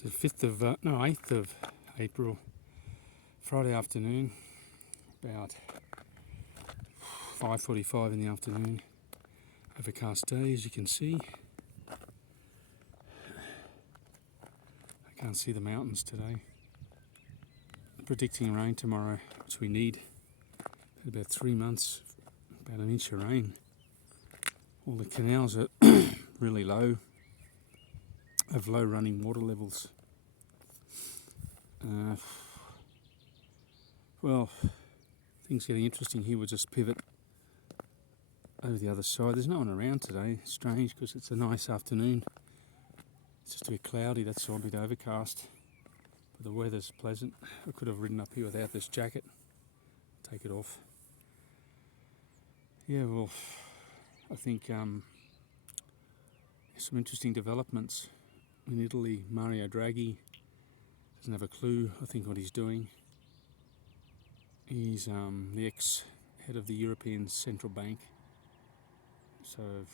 It's the 8th of April, Friday afternoon, about 5:45 in the afternoon. Overcast day, as you can see. I can't see the mountains today. Predicting rain tomorrow, which we need. About 3 months, about an inch of rain. All the canals are really low, have low running water levels. Well, things getting interesting here. We'll just pivot over the other side. There's no one around today. Strange, because it's a nice afternoon. It's just a bit cloudy, that's all, a bit overcast. But the weather's pleasant. I could have ridden up here without this jacket. Take it off. Yeah, well, I think some interesting developments in Italy. Mario Draghi doesn't have a clue, I think, what he's doing. He's the ex-head of the European Central Bank, so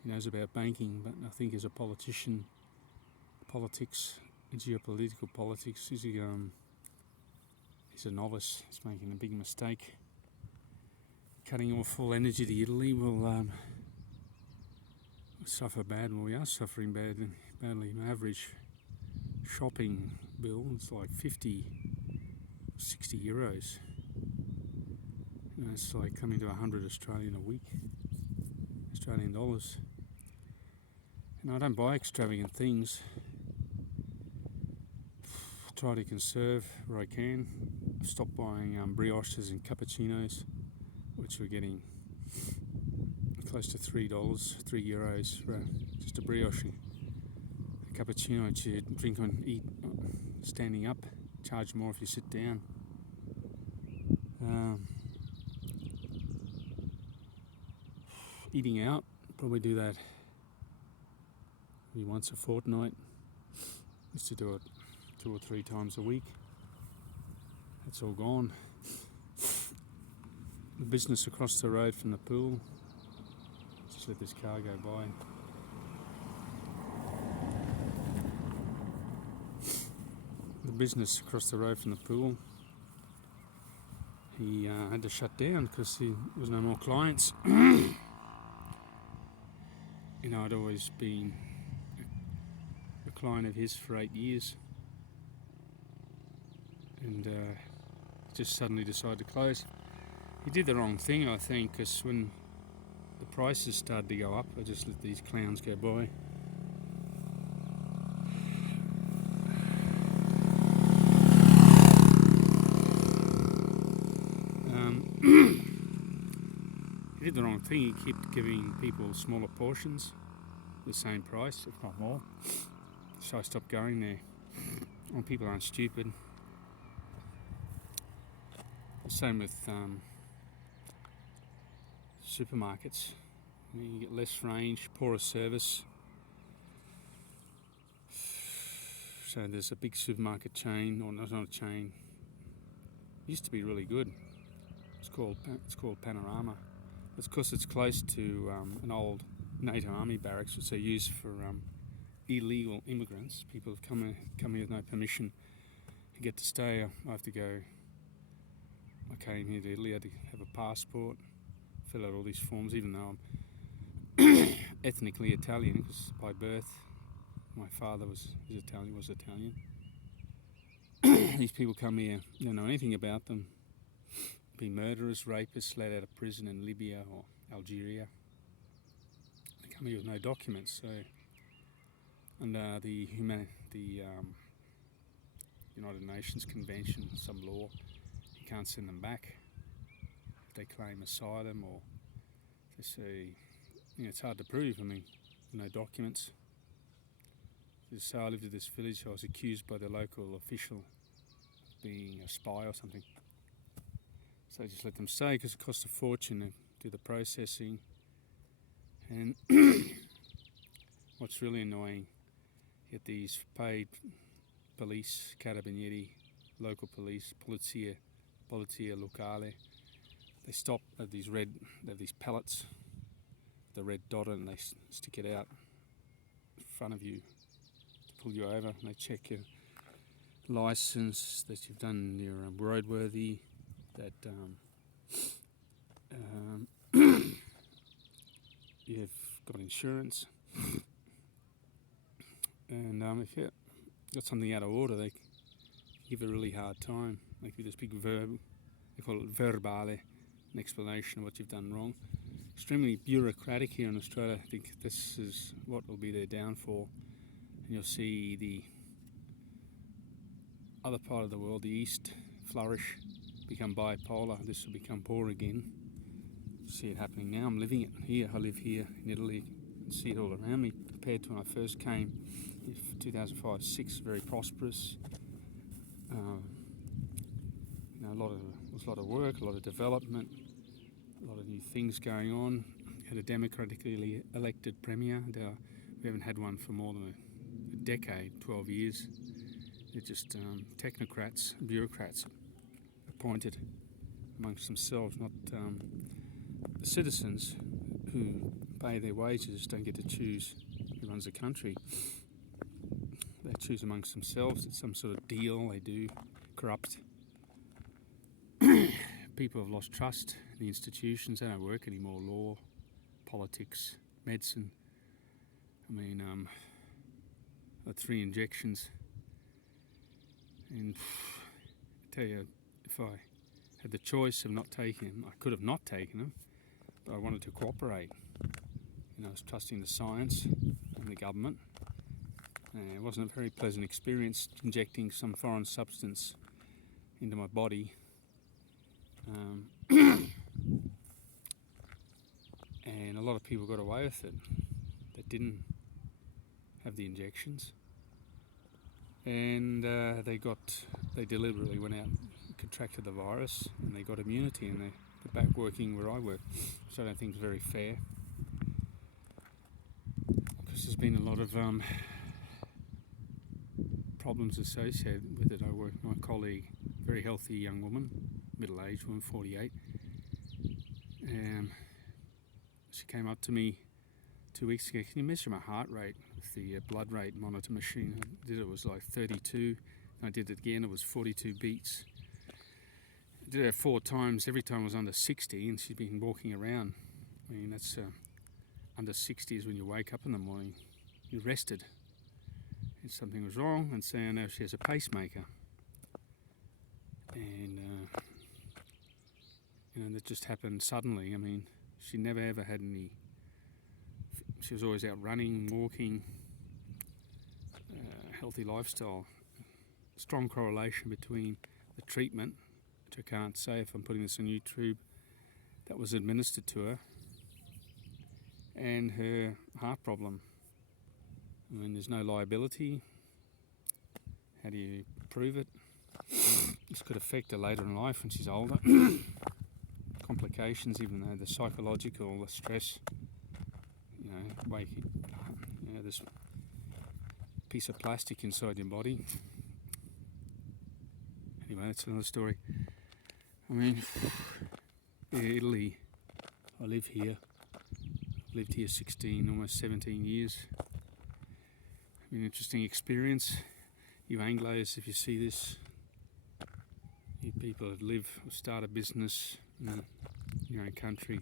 he knows about banking, but I think as a politician, politics, geopolitical politics, he's a novice. He's making a big mistake. Cutting off all energy to Italy will suffer bad. Well, we are suffering badly. My average shopping bill is like 50, 60 euros. You know, it's like coming to 100 Australian a week, Australian dollars. And I don't buy extravagant things. Try to conserve where I can. I've stopped buying brioches and cappuccinos, which we're getting close to $3, €3 for just a brioche. A cappuccino which you drink and eat standing up, charge more if you sit down. Eating out, probably do that maybe once a fortnight. Used to do it 2 or 3 times a week. That's all gone. The business across the road from the pool. Just let this car go by. The business across the road from the pool, he had to shut down because there was no more clients. You know, I'd always been a client of his for 8 years, and just suddenly decided to close. He did the wrong thing, I think, because when the prices started to go up, I just let these clowns go by. He did the wrong thing. He kept giving people smaller portions, the same price, if not more. So I stopped going there. Well, people aren't stupid. The same with supermarkets. You get less range, poorer service. So there's a big supermarket chain, or not a chain. It used to be really good. It's called Panorama. It's because it's close to an old NATO army barracks, which they use for illegal immigrants. People have come here with no permission to get to stay. I came here to Italy. I had to have a passport, fill out all these forms, even though I'm ethnically Italian, because by birth my father was Italian. These people come here, you don't know anything about them. Be murderers, rapists, let out of prison in Libya or Algeria. They come here with no documents, so under the United Nations Convention, some law, you can't send them back if they claim asylum, or they say, it's hard to prove. I mean, no documents. So I lived in this village. I was accused by the local official of being a spy or something. So I just let them stay because it costs a fortune to do the processing. And what's really annoying, you get these paid police, carabinieri, local police, polizia locale. They stop at these pallets, the red dot, and they stick it out in front of you to pull you over and they check your license, that you've done your roadworthy, that you've got insurance, and if you've got something out of order, they give a really hard time. They give you this big verb, they call it verbale, an explanation of what you've done wrong. Extremely bureaucratic here in Australia. I think this is what will be their downfall, and you'll see the other part of the world, the East, flourish, become bipolar. This will become poor again. See it happening now. I'm living it here. I live here in Italy. You can see it all around me. Compared to when I first came in 2005-06, very prosperous. There was a lot of work, a lot of development, a lot of new things going on. Had a democratically elected premier. We haven't had one for more than a decade, 12 years. They're just technocrats, bureaucrats appointed amongst themselves, not the citizens who pay their wages don't get to choose who runs the country. They choose amongst themselves. It's some sort of deal they do, corrupt. People have lost trust in the institutions. They don't work anymore. Law, politics, medicine. I mean, I had 3 injections. And I tell you, if I had the choice of not taking them, I could have not taken them, but I wanted to cooperate. I was trusting the science and the government. And it wasn't a very pleasant experience injecting some foreign substance into my body. And a lot of people got away with it that didn't have the injections. And they deliberately went out and contracted the virus, and they got immunity, and they're back working where I work. So I don't think it's very fair, because there's been a lot of problems associated with it. I work with my colleague, very healthy young woman, middle-aged woman, 48. She came up to me 2 weeks ago. Can you measure my heart rate with the blood rate monitor machine? I did it, was like 32. And I did it again, it was 42 beats. I did it 4 times, every time it was under 60, and she's been walking around. I mean, that's under 60 is when you wake up in the morning, you're rested. And something was wrong, and so now she has a pacemaker. And that just happened suddenly. I mean, she never ever had any. She was always out running, walking, healthy lifestyle. Strong correlation between the treatment, which I can't say if I'm putting this on YouTube, that was administered to her, and her heart problem. I mean, there's no liability. How do you prove it? This could affect her later in life when she's older. Complications, even though the psychological, the stress, waking, this piece of plastic inside your body. Anyway, that's another story. I mean, Italy, I live here. I've lived here 16, almost 17 years. An interesting experience. You Anglos, if you see this, you people that live or start a business in your own country,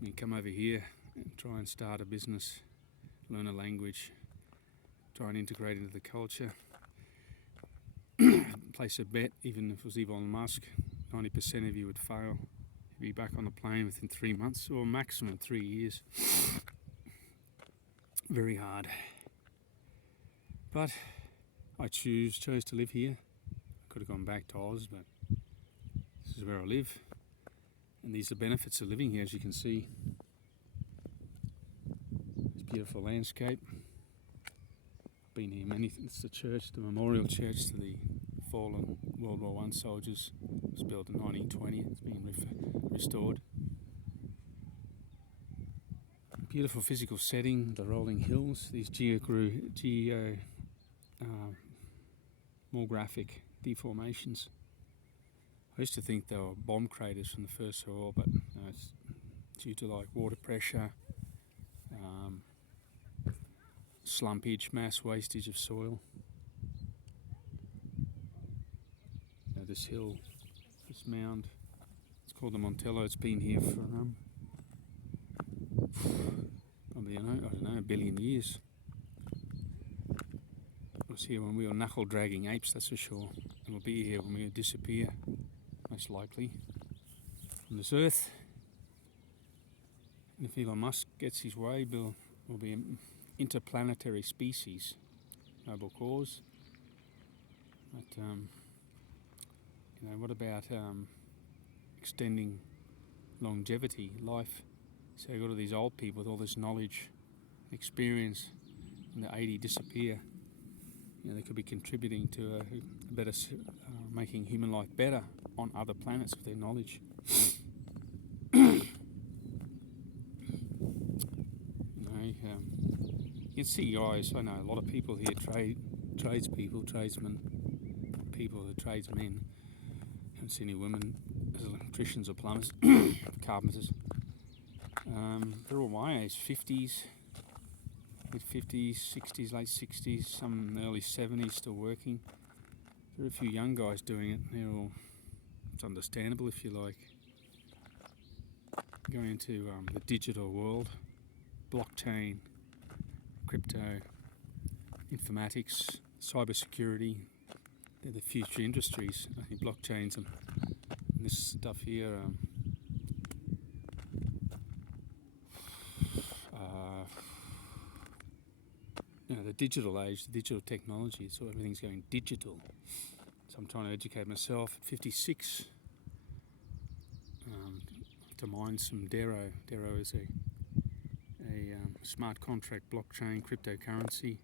you come over here and try and start a business, learn a language, try and integrate into the culture. Place a bet, even if it was Elon Musk, 90% of you would fail. You'd be back on the plane within 3 months, or maximum 3 years. Very hard. But I chose to live here. I could have gone back to Oz, but this is where I live. And these are the benefits of living here, as you can see. This beautiful landscape. Been here it's the church, the memorial church to the fallen World War I soldiers. It was built in 1920. It's been restored. Beautiful physical setting, the rolling hills, these geomorphic deformations. I used to think they were bomb craters from the First World War, but it's due to like water pressure, slumpage, mass wastage of soil. Now this hill, this mound, it's called the Montello. It's been here for probably, I don't know, a billion years. It was here when we were knuckle dragging apes, that's for sure. And we'll be here when we disappear, most likely, from this earth. And if Elon Musk gets his way, we'll be an interplanetary species. Noble cause. But, what about extending longevity, life? So you've got all these old people with all this knowledge, experience, and the 80 disappear. They could be contributing to a better, making human life better on other planets with their knowledge. You can see guys, I know a lot of people here, tradespeople, tradesmen, people, tradesmen. Haven't seen any women as electricians or plumbers, carpenters. They're all my age, 50s, mid-50s, 60s, late 60s, some in the early 70s still working. There are a few young guys doing it. They're all, it's understandable if you like. Going into the digital world, blockchain, crypto, informatics, cybersecurity, they're the future industries. I think blockchains and this stuff here, the digital age, the digital technology, so everything's going digital. So I'm trying to educate myself at 56 to mine some Dero. Dero is a smart contract blockchain cryptocurrency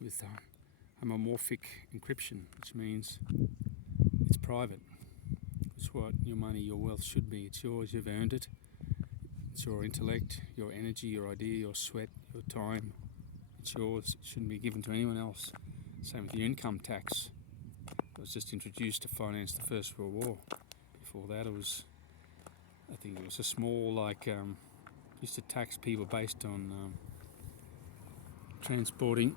with homomorphic encryption, which means it's private. It's what your money, your wealth should be. It's yours, you've earned it. It's your intellect, your energy, your idea, your sweat, your time. It's yours, it shouldn't be given to anyone else. Same with your income tax. It was just introduced to finance the First World War. Before that I think it was a small, used to tax people based on transporting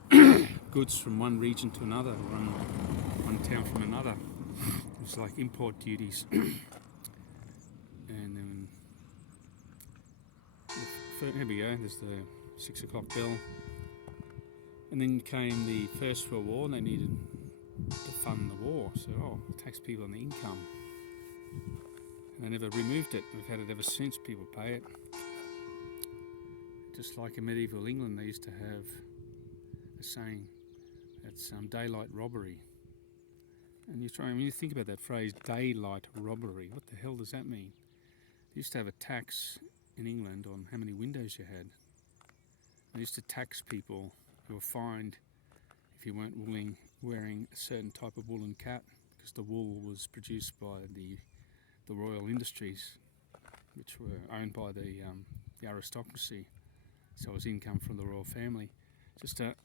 goods from one region to another, one town from another. It was like import duties. And then, here we go, there's the 6 o'clock bell. And then came the First World War and they needed to fund the war. So, tax people on the income. And they never removed it. We've had it ever since, people pay it. Just like in medieval England, they used to have a saying, that's daylight robbery. And when you think about that phrase, daylight robbery, what the hell does that mean? They used to have a tax in England on how many windows you had. They used to tax people who were fined if you weren't wearing a certain type of woolen cap, because the wool was produced by the royal industries, which were owned by the aristocracy. So it was income from the royal family. Just a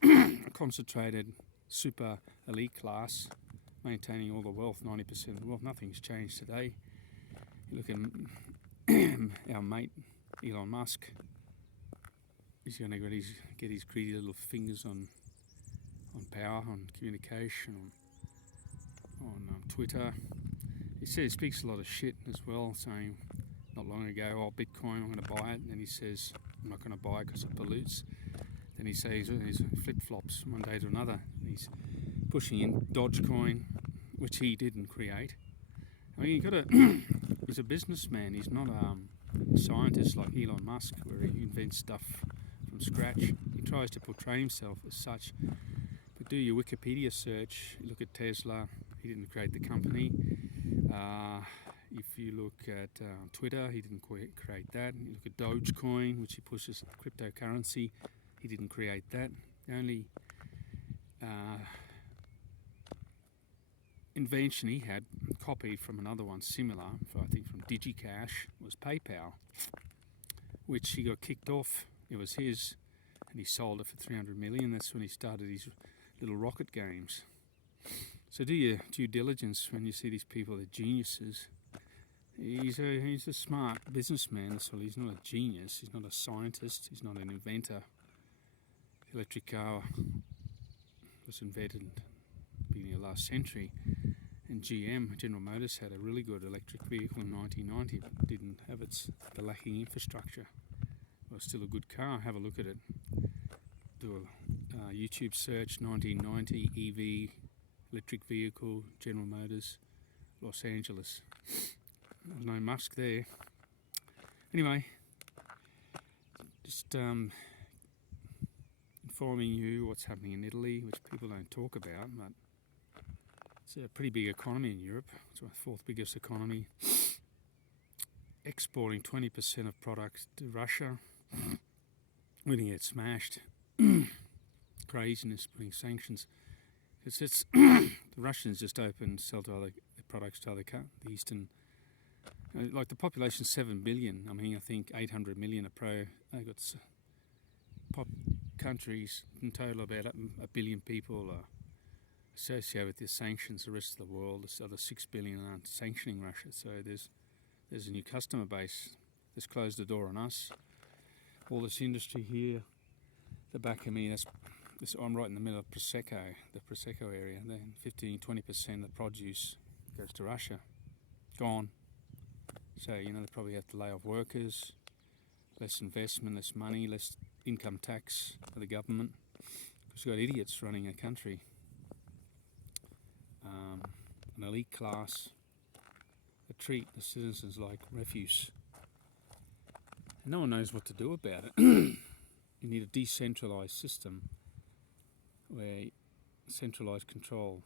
concentrated super elite class maintaining all the wealth, 90% of the wealth. Nothing's changed today. You look at our mate Elon Musk. He's going to get his greedy little fingers on power, on communication, on Twitter. He speaks a lot of shit as well, saying not long ago, Bitcoin, I'm going to buy it. And then he says, I'm not going to buy it because it pollutes. Then he says he's flip-flops one day to another. And he's pushing in Dogecoin, which he didn't create. I mean, he's a businessman. He's not a scientist like Elon Musk, where he invents stuff from scratch. He tries to portray himself as such. But do your Wikipedia search, you look at Tesla, he didn't create the company. If you look at Twitter, he didn't create that. You look at Dogecoin, which he pushes cryptocurrency, he didn't create that. The only invention he had, copied from another one similar, I think from DigiCash, was PayPal, which he got kicked off. It was his, and he sold it for 300 million. That's when he started his little rocket games. So do your due diligence when you see these people, they're geniuses. He's a smart businessman, so he's not a genius, he's not a scientist, he's not an inventor. electric car was invented at the beginning of last century, and General Motors, had a really good electric vehicle in 1990, but didn't have the lacking infrastructure. It was still a good car. Have a look at it. Do a YouTube search, 1990 EV electric vehicle, General Motors, Los Angeles. No Musk there. Anyway, just informing you what's happening in Italy, which people don't talk about, but it's a pretty big economy in Europe. It's the fourth biggest economy. Exporting 20% of products to Russia. We're going to get smashed. Craziness, putting sanctions. It's the Russians just sell to other products to the Eastern. Like the population's 7 billion. I mean, I think 800 million are they've got countries in total, about 1 billion people are associated with the sanctions. The rest of the world, the other 6 billion aren't sanctioning Russia. So there's a new customer base that's closed the door on us. All this industry here, the back of me, I'm right in the middle of Prosecco, the Prosecco area. Then 15-20% of the produce goes to Russia. Gone. So, they probably have to lay off workers, less investment, less money, less income tax for the government. Because you've got idiots running a country. An elite class that treat the citizens like refuse. And no one knows what to do about it. You need a decentralised system where centralised control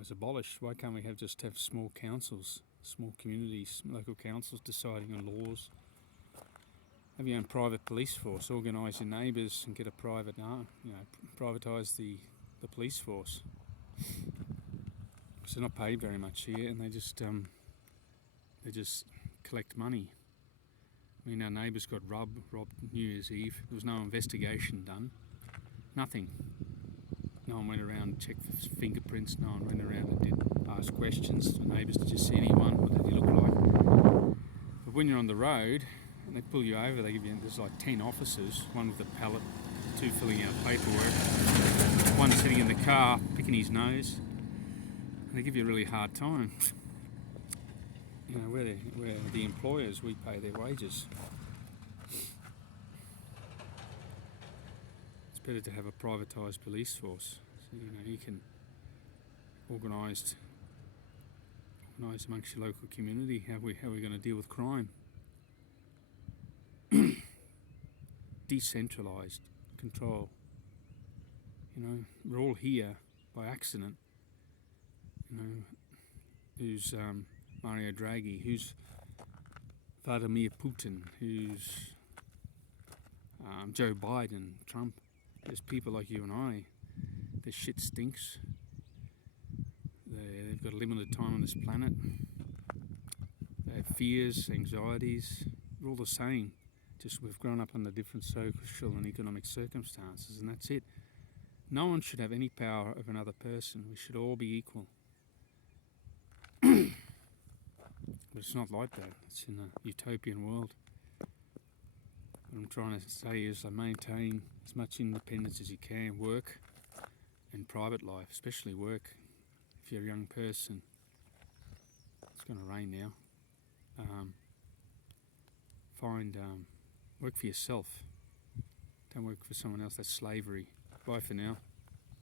is abolished. Why can't we just have small councils, small communities, local councils deciding on laws? Have your own private police force, organise your neighbours and get a privatise the police force. Because they're not paid very much here, and they just collect money. I mean, our neighbours got robbed New Year's Eve. There was no investigation done. Nothing. No one went around and checked for fingerprints. No one went around and asked questions to neighbours. Did you see anyone? What did he look like? But when you're on the road and they pull you over, there's like 10 officers, one with a pallet, 2 filling out paperwork, one sitting in the car picking his nose. And they give you a really hard time. We're the employers, we pay their wages. It's better to have a privatised police force. So, you can organise amongst your local community how we're going to deal with crime. Decentralised control. We're all here by accident. Who's Mario Draghi, who's Vladimir Putin, who's Joe Biden, Trump. There's people like you and I. Their shit stinks. They've got a limited time on this planet. They have fears, anxieties. We're all the same. Just we've grown up under different social and economic circumstances, and that's it. No one should have any power over another person. We should all be equal. But it's not like that. It's in a utopian world. What I'm trying to say is maintain as much independence as you can, work and private life, especially work. If you're a young person, it's going to rain now. Work for yourself. Don't work for someone else. That's slavery. Bye for now.